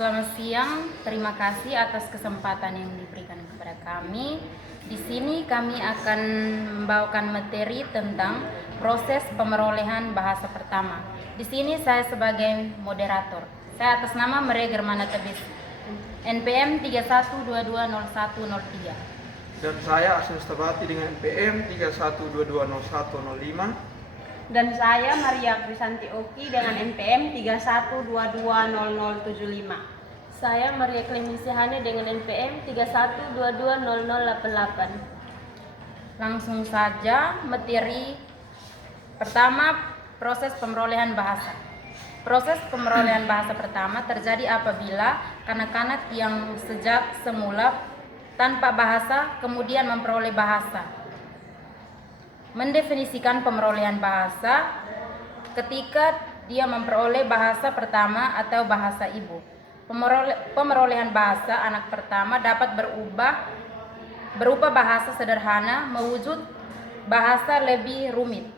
Selamat siang, terima kasih atas kesempatan yang diberikan kepada kami. Di sini kami akan membawakan materi tentang proses pemerolehan bahasa pertama. Di sini saya sebagai moderator. Saya atas nama Maria Germana Tebis, NPM 31220103. Dan saya Asnus Tabati dengan NPM 31220105. Dan saya Maria Krisanti Oki dengan NPM 31220075. Saya Maria Klemisihane dengan NPM 31220088. Langsung saja materi pertama, proses pemerolehan bahasa. Proses pemerolehan bahasa pertama terjadi apabila kanak-kanak yang sejak semula tanpa bahasa kemudian memperoleh bahasa. Mendefinisikan pemerolehan bahasa ketika dia memperoleh bahasa pertama atau bahasa ibu. Pemerolehan bahasa anak pertama dapat berupa bahasa sederhana mewujud bahasa lebih rumit.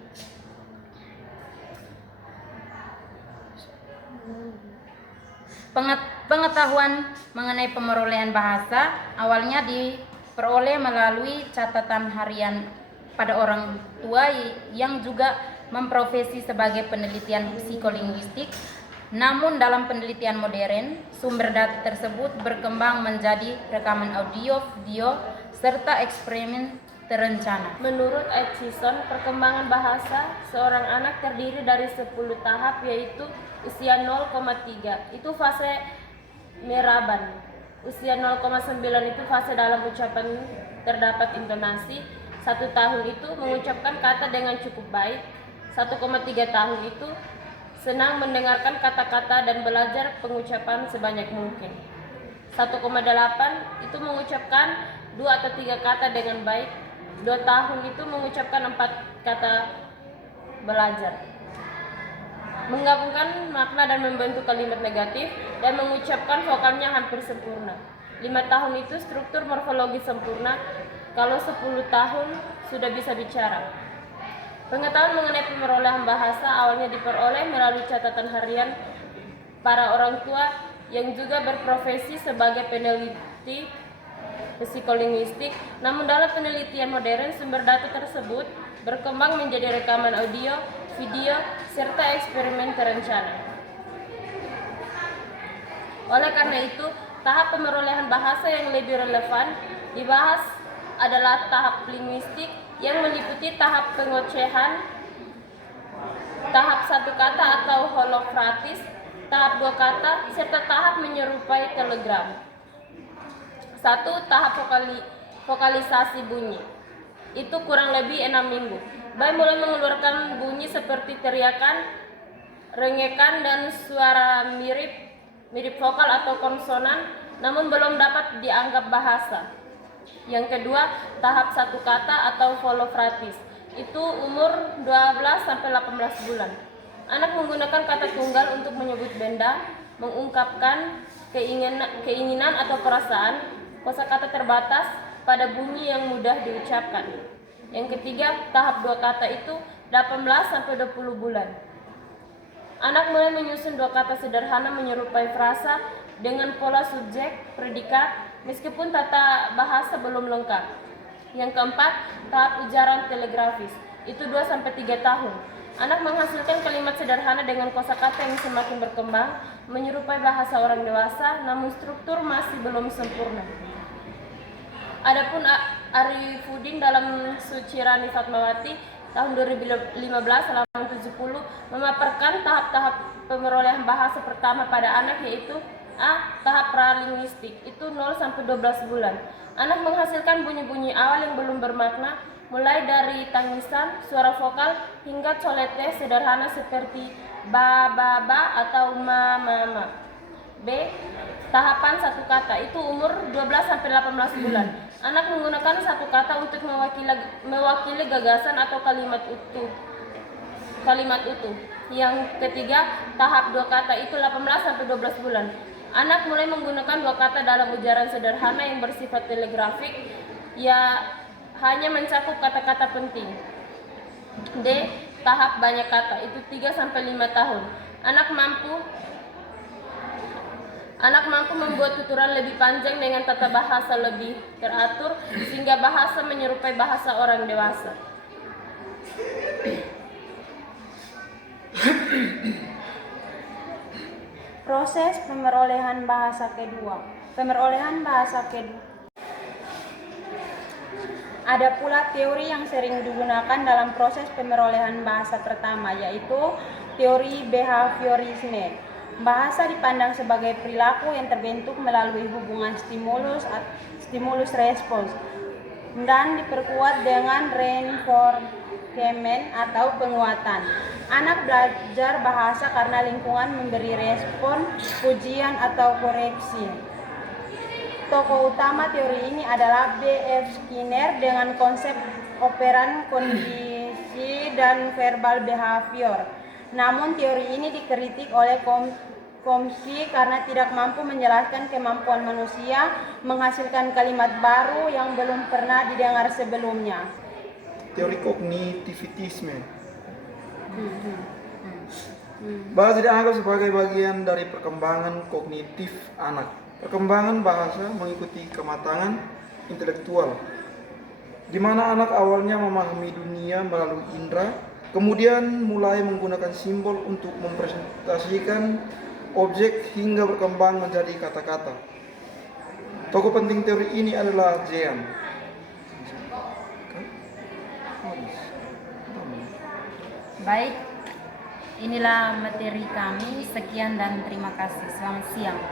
Pengetahuan mengenai pemerolehan bahasa awalnya diperoleh melalui catatan harian pada orang tua yang juga memprofesi sebagai penelitian psikolinguistik. Namun dalam penelitian modern, sumber data tersebut berkembang menjadi rekaman audio, video, serta eksperimen terencana. Menurut Atchison, perkembangan bahasa seorang anak terdiri dari 10 tahap, yaitu usia 0,3 itu fase meraban, usia 0,9 itu fase dalam ucapan terdapat intonasi, 1 tahun itu mengucapkan kata dengan cukup baik, 1,3 tahun itu senang mendengarkan kata-kata dan belajar pengucapan sebanyak mungkin, 1,8 itu mengucapkan 2 atau 3 kata dengan baik, 2 tahun itu mengucapkan 4 kata belajar, menggabungkan makna dan membentuk kalimat negatif, dan mengucapkan vokalnya hampir sempurna. 5 tahun itu struktur morfologi sempurna. Kalau 10 tahun sudah bisa bicara. Pengetahuan mengenai pemerolehan bahasa awalnya diperoleh melalui catatan harian para orang tua yang juga berprofesi sebagai peneliti psikolinguistik. Namun dalam penelitian modern, sumber data tersebut berkembang menjadi rekaman audio, video, serta eksperimen terencana. Oleh karena itu, tahap pemerolehan bahasa yang lebih relevan dibahas adalah tahap linguistik yang meliputi tahap pengocehan, tahap 1 kata atau holofratis, tahap 2 kata, serta tahap menyerupai telegram. 1. Tahap vokalisasi bunyi. Itu kurang lebih 6 minggu. Bayi mulai mengeluarkan bunyi seperti teriakan, rengekan, dan suara mirip vokal atau konsonan, namun belum dapat dianggap bahasa. Yang kedua, tahap 1 kata atau holofratis. Itu umur 12-18 bulan. Anak menggunakan kata tunggal untuk menyebut benda, mengungkapkan keinginan atau perasaan, kosakata terbatas pada bunyi yang mudah diucapkan. Yang ketiga, tahap 2 kata itu 18-20 bulan. Anak mulai menyusun 2 kata sederhana menyerupai frasa dengan pola subjek, predikat, meskipun tata bahasa belum lengkap. Yang keempat, tahap ujaran telegrafis. Itu 2-3 tahun. Anak menghasilkan kalimat sederhana dengan kosakata yang semakin berkembang, menyerupai bahasa orang dewasa, namun struktur masih belum sempurna. Adapun Arifudin dalam Sucirani Fatmawati tahun 2015 halaman 70 memaparkan tahap-tahap pemerolehan bahasa pertama pada anak, yaitu A. Tahap pralinguistik, itu 0-12 bulan. Anak menghasilkan bunyi-bunyi awal yang belum bermakna, mulai dari tangisan, suara vokal, hingga colete sederhana seperti ba, ba, ba, atau ma, ma, ma. B. Tahapan 1 kata, itu umur 12-18 bulan. Anak menggunakan 1 kata untuk mewakili gagasan atau kalimat utuh. Yang ketiga, tahap 2 kata, itu 18-12 bulan. Anak mulai menggunakan 2 kata dalam ujaran sederhana yang bersifat telegrafik, ya hanya mencakup kata-kata penting. D. Tahap banyak kata, itu 3-5 tahun. Anak mampu membuat tuturan lebih panjang dengan tata bahasa lebih teratur sehingga bahasa menyerupai bahasa orang dewasa. Proses pemerolehan bahasa kedua. Pemerolehan bahasa kedua. Ada pula teori yang sering digunakan dalam proses pemerolehan bahasa pertama, yaitu teori behaviorisme. Bahasa dipandang sebagai perilaku yang terbentuk melalui hubungan stimulus-respons dan diperkuat dengan reinforcement atau penguatan. Anak belajar bahasa karena lingkungan memberi respon, pujian, atau koreksi. Tokoh utama teori ini adalah B.F. Skinner dengan konsep operan kondisi dan verbal behavior. Namun teori ini dikritik oleh Chomsky karena tidak mampu menjelaskan kemampuan manusia menghasilkan kalimat baru yang belum pernah didengar sebelumnya. Teori kognitivitisme. Bahasa dianggap sebagai bagian dari perkembangan kognitif anak. Perkembangan bahasa mengikuti kematangan intelektual, di mana anak awalnya memahami dunia melalui indera, kemudian mulai menggunakan simbol untuk mempresentasikan objek hingga berkembang menjadi kata-kata. Tokoh penting teori ini adalah Jean. Baik, inilah materi kami. Sekian dan terima kasih. Selamat siang.